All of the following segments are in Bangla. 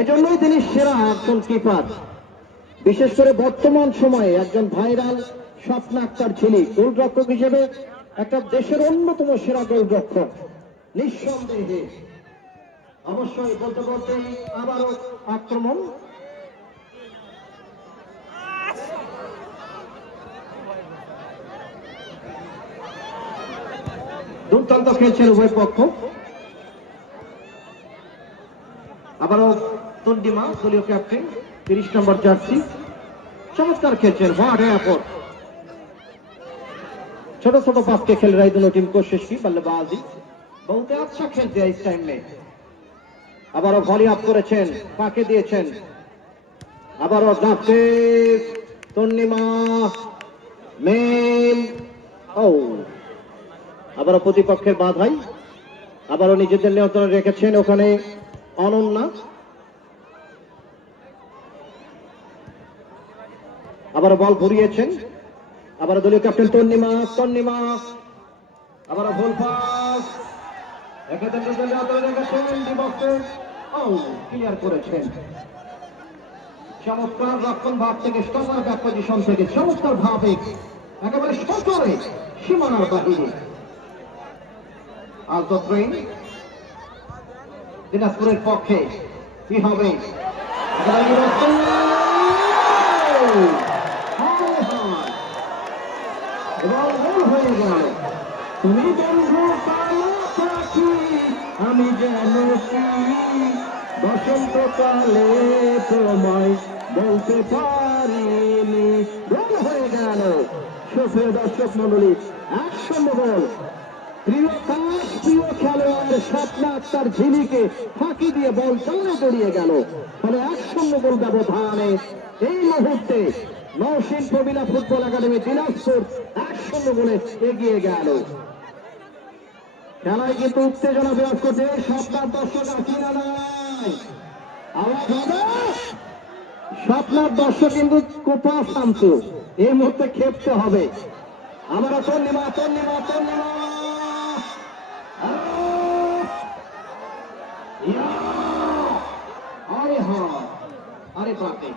এজন্যই তিনি সেরা একজন কিপার বিশেষ করে বর্তমান সময়ে একজন ভাইরাল স্বপ্ন আক্তার ছিলি গোলরক্ষক হিসেবে একটা দেশের অন্যতম সেরা গোলরক্ষক। নিঃসন্দেহে। অবশ্যই বলতে বলতে আবারও আক্রমণ। দুর্দান্ত খেলছেন উভয় পক্ষ। আবারও তন্ডিমা দলীয় ক্যাপ্টেন তিরিশ নম্বর জার্সি চমৎকার খেলছেন হোয়াট এয়ারপোর্ট छोटे छोटे पास के खेल रही दोनों टीम कोशिश की बल्लेबाजी बहुत अच्छा खेलते हैं इस टाइम में আবারও ভলি আপ করেছেন পাকে দিয়েছেন আবারও ডাকতে তন্নিমা মেম ও আবারও প্রতিপক্ষের বাধাই আবারও নিজেদের নিয়ন্ত্রণে রেখেছেন ওখানে অনন্যা আবারও বল ঘুরিয়েছেন। আবার দলীয় ক্যাপ্টেন তন্নিমা তন্নিমা। আবার ভুল পাস। ভাব থেকে ভাবে একেবারে সীমানার দিনাজপুরের পক্ষে কি হবে একেবারে নিরস্ত। হায় হায়। এবং গোল হয়ে গেল তুমি আমি যেন বসন্তকালে তোমায় বলতে পারিনি গোল হয়ে গেল সুপ্রিয় দর্শক মন্ডলী এক শূন্য প্রিয় কাজ প্রিয় খেলোয়াড় স্বপ্ন আক্তার ঝিলিকে ফাঁকি দিয়ে বল চালে দড়িয়ে গেল ফলে এক শূন্য গোল ব্যবধানে এই মুহূর্তে নৌসিন প্রবীণা ফুটবল একাডেমি দিনাজপুর শূন্য গোলে এগিয়ে গেল। খেলায় কিন্তু উত্তেজনা বিরাজ করছে, স্বপ্নার দর্শক আছি না নাই স্বপ্নার দর্শক কিন্তু কোপা শান্ত। এই মুহূর্তে খেপতে হবে। আমরা তন্নিমা তন্নিমা তন্নিমা আরে হ্যাঁ আরে বাপরে।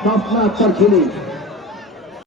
স্বপ্ন আক্তার ছিলেন